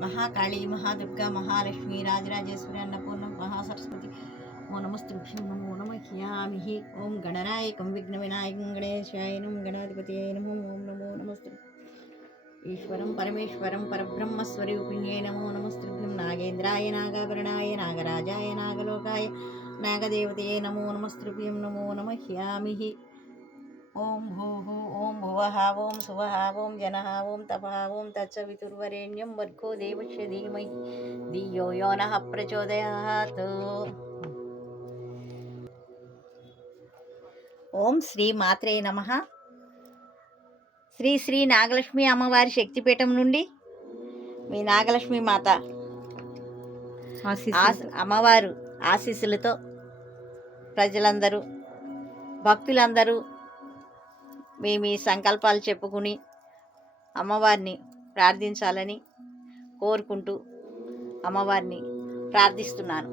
మహాకాళి మహాదుర్గ మహాలక్ష్మి రాజరాజేశ్వరి అన్నపూర్ణ మహాసరస్వతి ఓ నమస్తృభ్యం నమో నమహ్యామి ఓం గణనాయకం విఘ్న వినాయకం గణేశాయనం గణాధిపతి నమో. ఓం నమో నమస్తు. ఈశ్వరం పరమేశ్వరం పరబ్రహ్మస్వరూపిణ్యే నమో నమస్తృభ్యం నాగేంద్రాయ నాగాభరణాయ నాగరాజాయ నాగలోకాయ నాగదేవతే నమో నమస్తృభ్యం నమో నమహ్యామి ఓం భూః ఓం భువః ఓం సువః ఓం జనః ఓం తపః ఓం తత్సవితుర్వరేణ్యం వర్గో దేవస్య ధీమహి. ధియో యో నః ప్రచోదయాత్. ఓం శ్రీ మాత్రే నమ. శ్రీ శ్రీ నాగలక్ష్మి అమ్మవారి శక్తిపీఠం నుండి మీ నాగలక్ష్మి మాత అమ్మవారు ఆశీస్సులతో ప్రజలందరూ భక్తులందరూ మీ మీ సంకల్పాలు చెప్పుకుని అమ్మవారిని ప్రార్థించాలని కోరుకుంటూ అమ్మవారిని ప్రార్థిస్తున్నాను.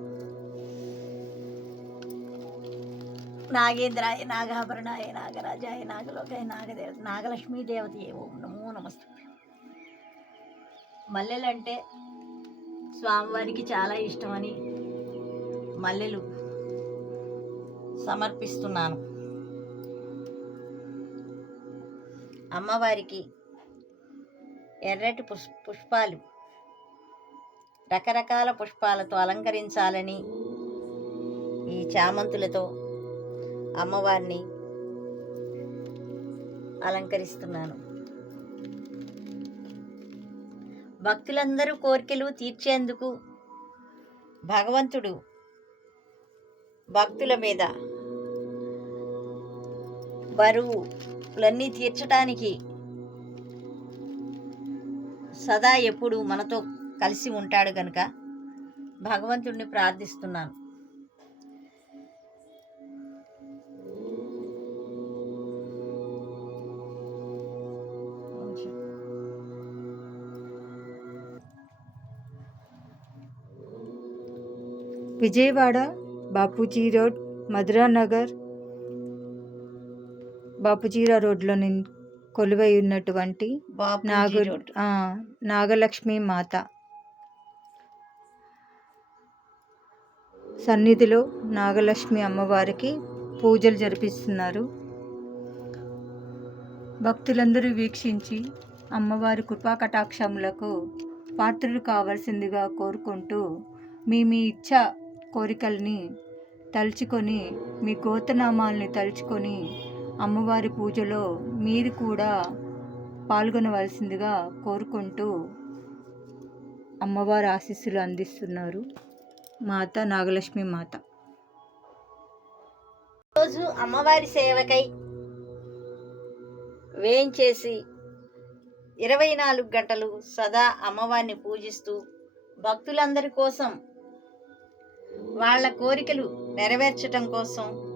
నాగేంద్రాయ నాగాభరణాయ నాగరాజాయ నాగలోకాయ నాగదేవత నాగలక్ష్మీ దేవత ఏవో నమో నమస్తే మల్లెలంటే స్వామివారికి చాలా ఇష్టమని మల్లెలు సమర్పిస్తున్నాను. అమ్మవారికి ఎర్రటి పుష్ పుష్పాలు రకరకాల పుష్పాలతో అలంకరించాలని ఈ చామంతులతో అమ్మవారిని అలంకరిస్తున్నాను. భక్తులందరూ కోరికలు తీర్చేందుకు భగవంతుడు భక్తుల మీద బరువులన్నీ తీర్చడానికి సదా ఎప్పుడు మనతో కలిసి ఉంటాడు కనుక భగవంతుడిని ప్రార్థిస్తున్నాను. విజయవాడ బాపూజీ రోడ్ మధురానగర్ బాపూజీరా రోడ్లో కొలువై ఉన్నటువంటి నాగు నాగలక్ష్మి మాత. సన్నిధిలో నాగలక్ష్మి అమ్మవారికి పూజలు జరిపిస్తున్నారు. భక్తులందరూ వీక్షించి అమ్మవారి కృపా కటాక్షములకు పాత్రులు కావాల్సిందిగా కోరుకుంటూ మీ మీ ఇచ్చ కోరికల్ని తలుచుకొని మీ గోతనామాల్ని తలుచుకొని అమ్మవారి పూజలో మీరు కూడా పాల్గొనవలసిందిగా కోరుకుంటూ అమ్మవారి ఆశీస్సులు అందిస్తున్నారు. మాత నాగలక్ష్మి మాత. రోజు అమ్మవారి సేవకై వేయించేసి ఇరవై నాలుగు గంటలు సదా అమ్మవారిని పూజిస్తూ భక్తులందరి కోసం వాళ్ళ కోరికలు నెరవేర్చటం కోసం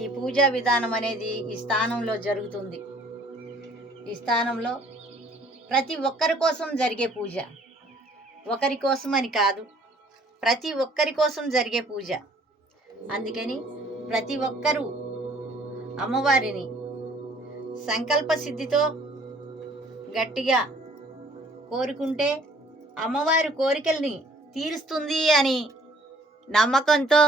ఈ పూజా విధానం అనేది ఈ స్థానంలో జరుగుతుంది. ఈ స్థానంలో ప్రతి ఒక్కరి కోసం జరిగే పూజ. ఒకరి కోసం అని కాదు ప్రతి ఒక్కరి కోసం జరిగే పూజ. అందుకని ప్రతి ఒక్కరూ అమ్మవారిని సంకల్ప సిద్ధితో గట్టిగా కోరుకుంటే అమ్మవారి కోరికల్ని తీరుస్తుంది అని నమ్మకంతో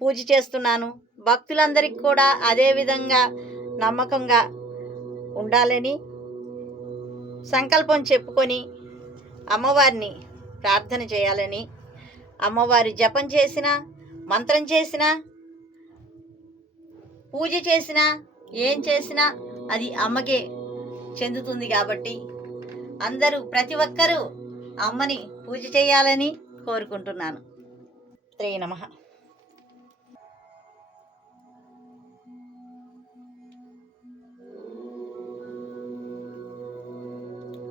పూజ చేస్తున్నాను. భక్తులందరికీ కూడా అదే విధంగా నమ్మకంగా ఉండాలని సంకల్పం చెప్పుకొని అమ్మవారిని ప్రార్థన చేయాలని అమ్మవారి జపం చేసిన మంత్రం చేసినా పూజ చేసినా ఏం చేసినా అది అమ్మకే చెందుతుంది కాబట్టి అందరూ ప్రతి ఒక్కరూ అమ్మని పూజ చేయాలని కోరుకుంటున్నాను. త్రే నమ.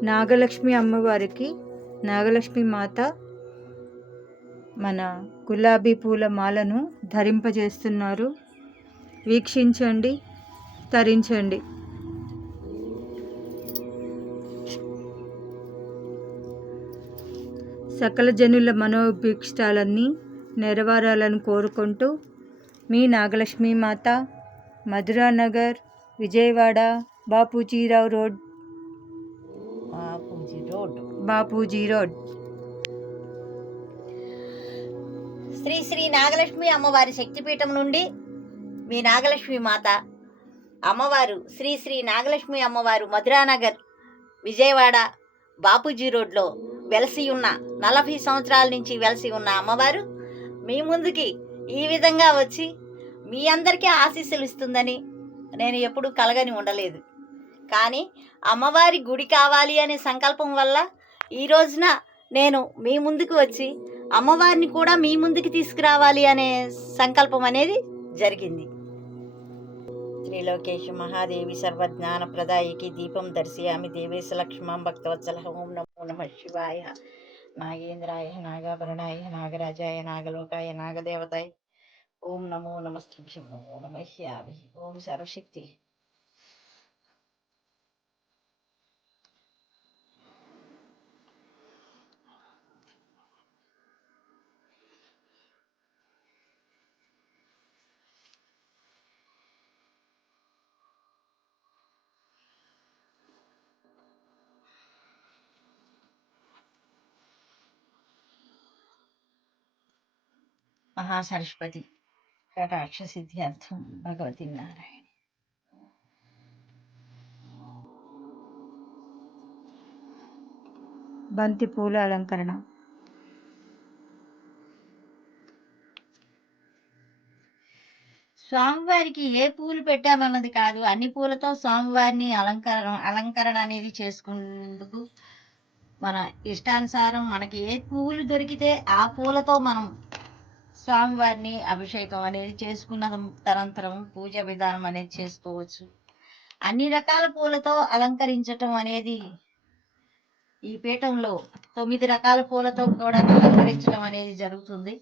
నాగలక్ష్మి అమ్మవారికి నాగలక్ష్మి మాత మన గులాబీ పూల మాలను ధరింపజేస్తున్నారు. వీక్షించండి తరించండి. సకల జనుల మనోభిక్షాలన్నీ నెరవేరాలని కోరుకుంటూ మీ నాగలక్ష్మి మాత మధురానగర్ విజయవాడ బాపూజీరావు రోడ్ బాపూజీ రోడ్. శ్రీ శ్రీ నాగలక్ష్మి అమ్మవారి శక్తిపీఠం నుండి మీ నాగలక్ష్మి మాత అమ్మవారు శ్రీ శ్రీ నాగలక్ష్మి అమ్మవారు మధురానగర్ విజయవాడ బాపూజీ రోడ్లో వెలసి ఉన్న నలభై సంవత్సరాల నుంచి వెలసి ఉన్న అమ్మవారు మీ ముందుకి ఈ విధంగా వచ్చి మీ అందరికీ ఆశీస్సులు ఇస్తుందని నేను ఎప్పుడూ కలగని ఉండలేదు. కానీ అమ్మవారి గుడి కావాలి అనే సంకల్పం వల్ల ఈ రోజున నేను మీ ముందుకు వచ్చి అమ్మవారిని కూడా మీ ముందుకు తీసుకురావాలి అనే సంకల్పం అనేది జరిగింది. త్రిలోకేశ మహాదేవి సర్వజ్ఞాన ప్రదాయికి దీపం దర్శయామి. దేవేశ లక్ష్మం భక్తవత్సల ఓం నమో నమ శివాయ. నాగేంద్రాయ నాగాభరణాయ నాగరాజాయ నాగలోకాయ నాగదేవతాయ. ఓం నమో నమస్తే నమో నమ ఓం సర్వశక్తి. మహాసరస్వతి కటాక్ష సిద్ధ్యార్థం భగవతి నారాయణ బంతి పూల అలంకరణ। స్వామివారికి ఏ పూలు పెట్టామన్నది కాదు అన్ని పూలతో స్వామివారిని అలంకరణ అలంకరణ అనేది చేసుకునేందుకు మన ఇష్టానుసారం మనకి ఏ పూలు దొరికితే ఆ పూలతో మనం స్వామివారిని అభిషేకం అనేది చేసుకున్న తరంతరం పూజ విధానం అనేది చేసుకోవచ్చు. అన్ని రకాల పూలతో అలంకరించటం అనేది ఈ పీఠంలో తొమ్మిది రకాల పూలతో కూడా అలంకరించడం అనేది జరుగుతుంది.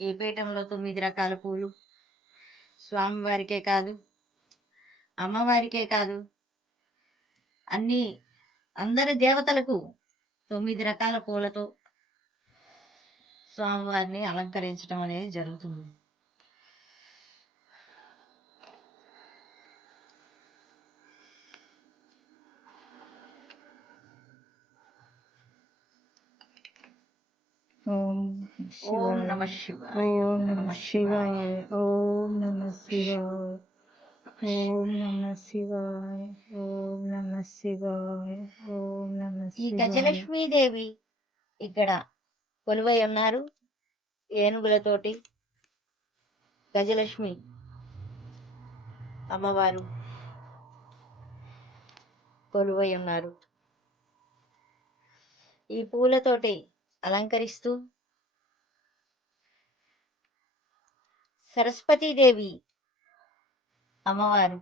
ఈ పీఠంలో తొమ్మిది రకాల పూలు స్వామివారికే కాదు అమ్మవారికే కాదు అన్ని అందరి దేవతలకు తొమ్మిది రకాల పూలతో స్వామివారిని అలంకరించడం అనేది జరుగుతుంది. ఓం ఓం శివాయ నమ శివాయ ఓం నమ శివాయ ఓం నమ శివాయ ఓం నమ శివాయ ఓం నమ శివాయ ఓం నమ ఈ గజలక్ష్మీదేవి ఇక్కడ కొలువై ఉన్నారు. ఏనుగులతోటి గజలక్ష్మి అమ్మవారు కొలువై ఉన్నారు. ఈ పూలతోటి అలంకరిస్తూ సరస్వతీదేవి అమ్మవారు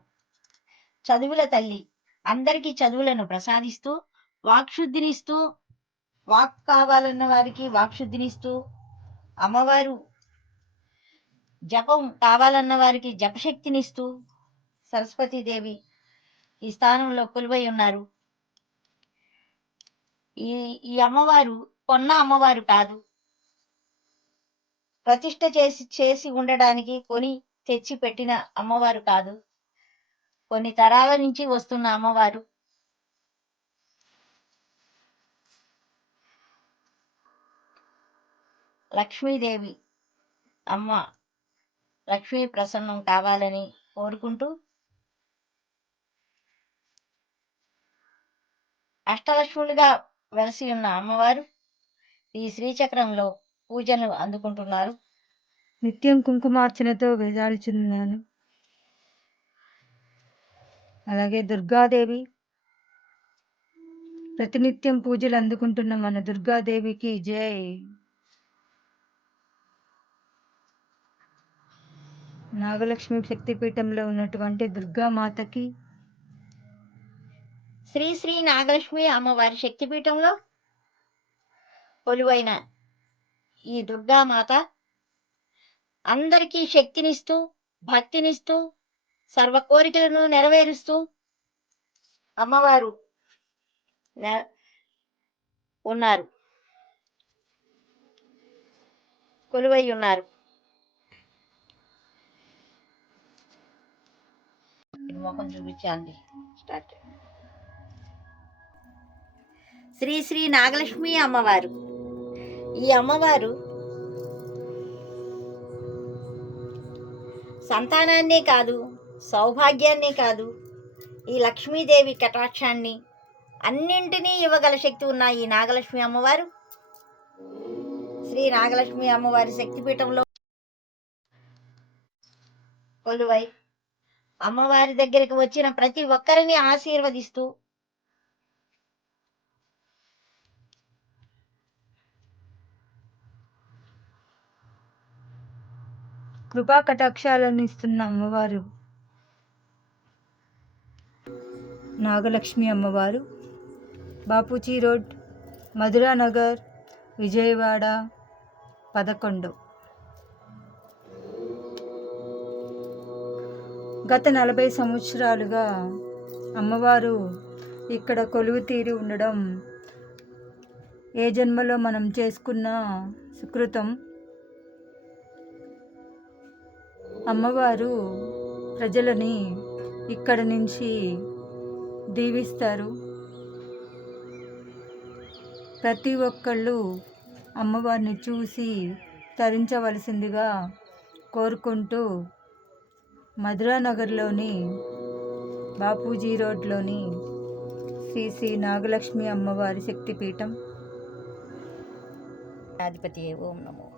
చదువుల తల్లి అందరికీ చదువులను ప్రసాదిస్తూ వాక్శుద్ధినిస్తూ వాక్ కావాలన్న వారికి వాక్శుద్ధినిస్తూ అమ్మవారు జపం కావాలన్న వారికి జపశక్తినిస్తూ సరస్వతీదేవి ఈ స్థానంలో కొలువై ఉన్నారు. ఈ ఈ అమ్మవారు కొన్న అమ్మవారు కాదు. ప్రతిష్ట చేసి చేసి ఉండడానికి కొని తెచ్చి పెట్టిన అమ్మవారు కాదు. కొన్ని తరాల నుంచి వస్తున్న అమ్మవారు. లక్ష్మీదేవి అమ్మ లక్ష్మీ ప్రసన్నం కావాలని కోరుకుంటూ అష్టలక్ష్ములుగా వెలసి ఉన్న అమ్మవారు ఈ శ్రీచక్రంలో పూజలు అందుకుంటున్నారు. నిత్యం కుంకుమార్చనతో వేదాల్చున్నాను అలాగే దుర్గాదేవి ప్రతినిత్యం పూజలు అందుకుంటున్న మన దుర్గాదేవికి జై. నాగలక్ష్మి శక్తిపీఠంలో ఉన్నటువంటి దుర్గామాతకి? శ్రీ శ్రీ నాగలక్ష్మి అమ్మవారి శక్తిపీఠంలో కొలువైన ఈ దుర్గామాత అందరికీ శక్తినిస్తూ భక్తినిస్తూ సర్వ కోరికలను నెరవేరుస్తూ అమ్మవారు నె- ఉన్నారు. కొలువై ఉన్నారు. ముఖం చూపించండి స్టార్ట్ శ్రీ శ్రీ నాగలక్ష్మి అమ్మవారు. ఈ అమ్మవారు సంతానాన్నే కాదు సౌభాగ్యాన్నే కాదు ఈ లక్ష్మీదేవి కటాక్షాన్ని అన్నింటినీ ఇవ్వగల శక్తి ఉన్న ఈ నాగలక్ష్మి అమ్మవారు. శ్రీ నాగలక్ష్మి అమ్మవారి శక్తిపీఠంలో కొలువై అమ్మవారి దగ్గరికి వచ్చిన ప్రతి ఒక్కరిని ఆశీర్వదిస్తూ. కృపా కటాక్షాలను ఇస్తున్న అమ్మవారు. నాగలక్ష్మి అమ్మవారు. బాపూజీ రోడ్ మధురా నగర్ విజయవాడ పదకొండు. గత నలభై సంవత్సరాలుగా అమ్మవారు ఇక్కడ కొలువు తీరి ఉండడం ఏ జన్మలో మనం చేసుకున్న సుకృతం. అమ్మవారు ప్రజలని ఇక్కడ నుంచి దీవిస్తారు. ప్రతి ఒక్కళ్ళు అమ్మవారిని చూసి తరించవలసిందిగా కోరుకుంటూ మధురానగర్లోని బాపూజీ రోడ్లోని శ్రీ శ్రీ నాగలక్ష్మి అమ్మవారి శక్తిపీఠం. అధిపతి ఓం నమో.